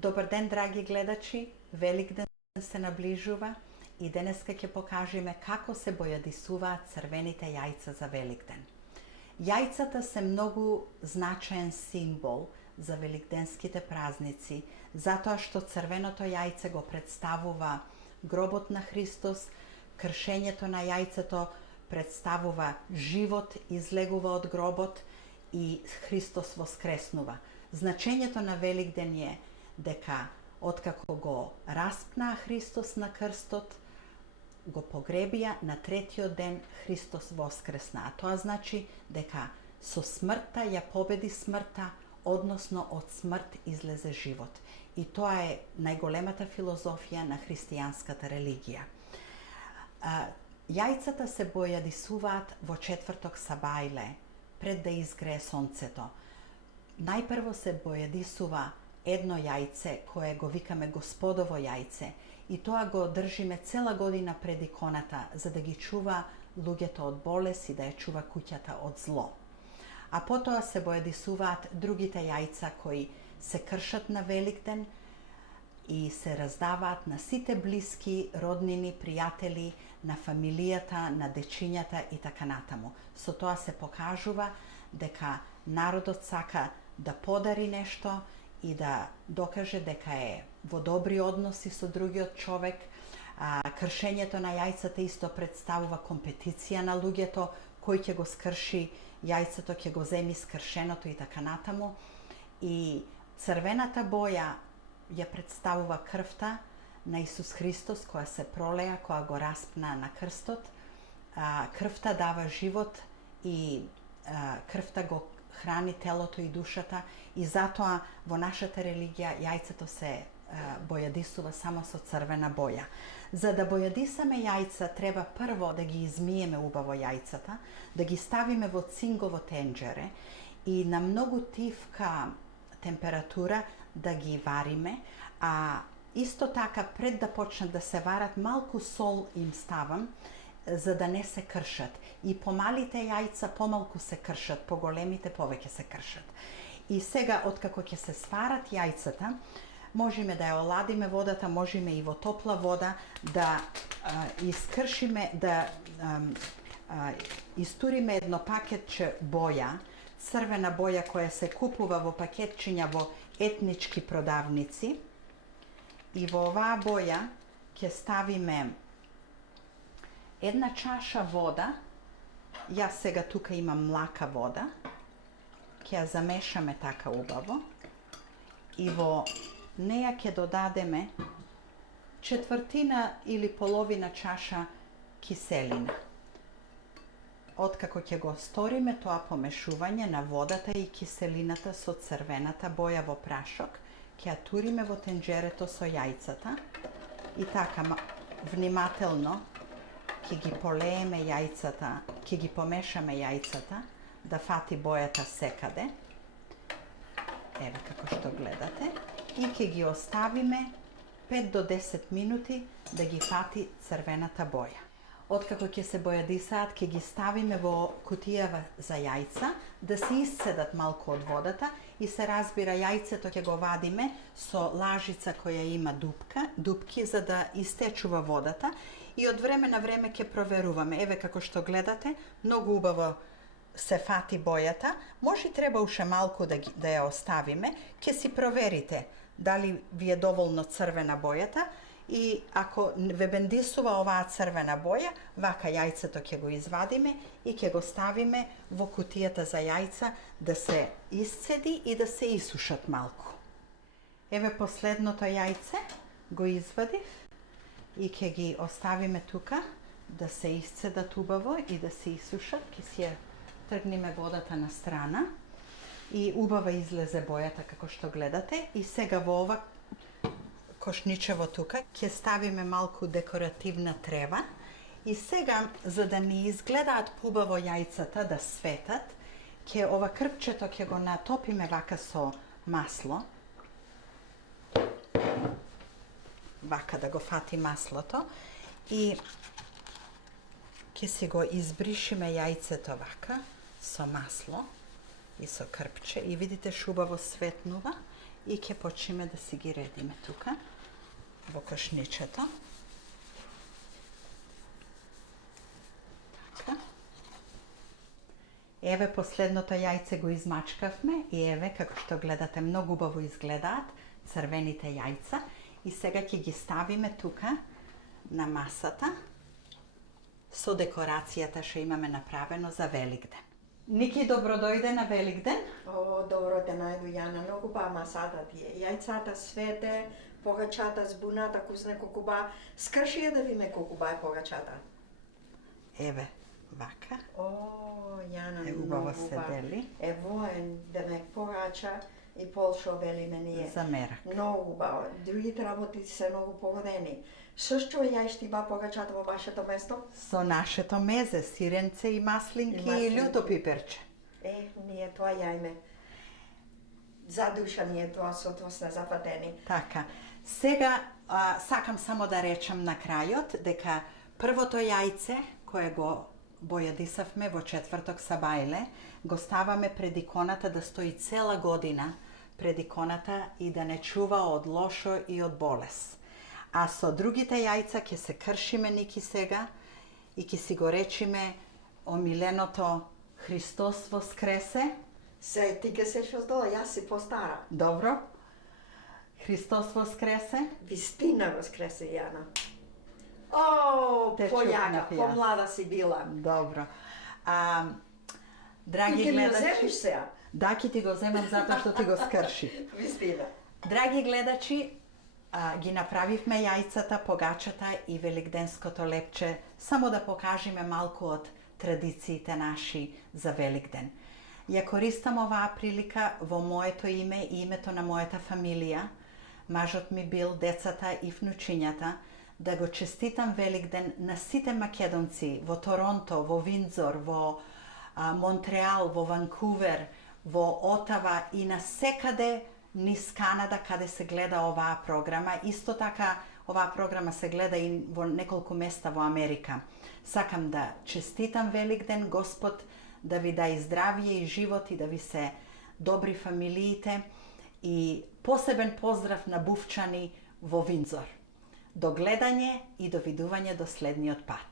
Добар ден, драги гледачи! Великден се наближува и денеска ќе покажеме како се бојадисуваат црвените јајца за Великден. Јајцата се многу значаен символ за великденските празници, затоа што црвеното јајце го представува гробот на Христос, кршењето на јајцето представува живот, излегува од гробот и Христос воскреснува. Значењето на Великден е дека откако го распнаа Христос на крстот, го погребија, на третиот ден Христос воскресна. А тоа значи дека со смртта ја победи смртта, односно од смрт излезе живот. И тоа е најголемата филозофија на христијанската религија. Јајцата се бојадисуваат во четврток сабајле, пред да изгрее сонцето. Најпрво се бојадисува едно јајце кое го викаме Господово јајце и тоа го држиме цела година пред иконата за да ги чува луѓето од болест и да ја чува куќата од зло. А потоа се бојадисуваат другите јајца кои се кршат на Великден и се раздаваат на сите блиски, роднини, пријатели, на фамилијата, на дечињата и така натаму. Со тоа се покажува дека народот сака да подари нешто и да докаже дека е во добри односи со другиот човек. Кршењето на јајцата исто представува компетиција на луѓето, кој ќе го скрши јајцето, ќе го земи скршеното и така натаму. И црвената боја ја представува крвта на Исус Христос која се пролеа, која го распна на крстот. Крвта дава живот и крвта го храни телото и душата и затоа во нашата религија јајцето се бојадисува само со црвена боја. За да бојадисаме јајца треба прво да ги измиеме убаво јајцата, да ги ставиме во цингово тенџере и на многу тивка температура да ги вариме, а исто така пред да почнат да се варат малку сол им ставам за да не се кршат. И помалите јајца помалку се кршат, поголемите повеќе се кршат. И сега, откако ќе се сварат јајцата, можеме да ја оладиме водата, можеме и во топла вода да искршиме, да истуриме едно пакетче боја, црвена боја која се купува во пакетчиња во етнички продавници. И во оваа боја ќе ставиме една чаша вода. Јас сега тука имам млака вода. Ќе ја замешаме така убаво. И во неја ќе додадеме четвртина или половина чаша киселина. Откако ќе го сториме тоа помешување на водата и киселината со црвената боја во прашок, ќе ја туриме во тенџерето со јајцата и така внимателно ќе ги полееме јајцата, ќе ги помешаме јајцата да фати бојата секаде. Еве како што гледате. И ќе ги оставиме 5 до 10 минути да ги фати црвената боја. Откако ќе се бојадисаат, ќе ги ставиме во кутија за јајца да се исцедат малку од водата и се разбира јајцето ќе го вадиме со лажица која има дупки за да истечува водата и од време на време ќе проверуваме. Еве како што гледате, многу убаво се фати бојата. Може и треба уште малку да ја оставиме. Ќе си проверите дали ви е доволно црвена бојата и ако ве бендисува оваа црвена боја, вака јајцето ќе го извадиме и ќе го ставиме во кутијата за јајца да се исцеди и да се исушат малку. Еве последното јајце го извадив и ќе ги оставиме тука да се исцедат убаво и да се исушат. Ќе си ја тргниме водата на страна и убава излезе бојата како што гледате. И сега во ова кошничево тука ќе ставиме малку декоративна трева и сега за да ни изгледаат побаво јајцата да светат, ќе ова крпчето ќе го натопиме вака со масло. Вака да го фати маслото и ќе си го избришиме јајцето вака со масло и со крпче и видите шубаво светнува и ќе почнеме да си ги редиме тука во кошничето. Така. Еве последното јајце го измачкавме и еве како што гледате многу убаво изгледаат црвените јајца и сега ќе ги ставиме тука на масата со декорацијата што имаме направено за Великден. Ники, добро дојде на Великден. О, добро те најду, Јана. Многу ба масата ти е. Јајцата свете, погачата збуната, кусне колку ба. Скрши ја да видиме колку ба е погачата. Еве, вака. О, Јана, Е, убаво многу се ба. дели. Ево е, демек погача и пол шо велиме ние. За мерак. Многу ба. Другите работи се многу погодени. Со што јаеш ти ба погачата во вашето место? Со нашето мезе, сиренце и маслинки и љуто пиперче. Ние тоа јајме. За душа ние тоа со тоа сме запатени. Така. Сега сакам само да речам на крајот дека првото јајце кое го бојадисавме во четврток сабајле, го ставаме пред иконата да стои цела година пред иконата и да не чува од лошо и од болест. А со другите јајца ќе се кршиме Ники сега и ќе си го речиме омиленото Христос воскресе. Се, ти ке се шо здола, јас си постара. Добро. Христос воскресе. Вистина воскресе, Јана. О, Те појака, чукнав јас. помлада си била. Добро. Драги Ке ми ја гледачи, земиш сега? да, ќе ти го земам затоа што ти го скрши. Вистина. Драги гледачи, ги направивме јајцата, погачата и великденското лепче, само да покажеме малку од традициите наши за Великден. Ја користам оваа прилика во моето име и името на мојата фамилија, мажот ми Бил, децата и внучињата, да го честитам Великден на сите македонци во Торонто, во Виндзор, во Монтреал, во Ванкувер, во Отава и на секаде низ Канада каде се гледа оваа програма. Исто така оваа програма се гледа и во неколку места во Америка. Сакам да честитам Великден, Господ да ви даде здравје и живот и да ви се добри фамилиите и посебен поздрав на Бувчани во Виндзор. До гледање и до видување до следниот пат.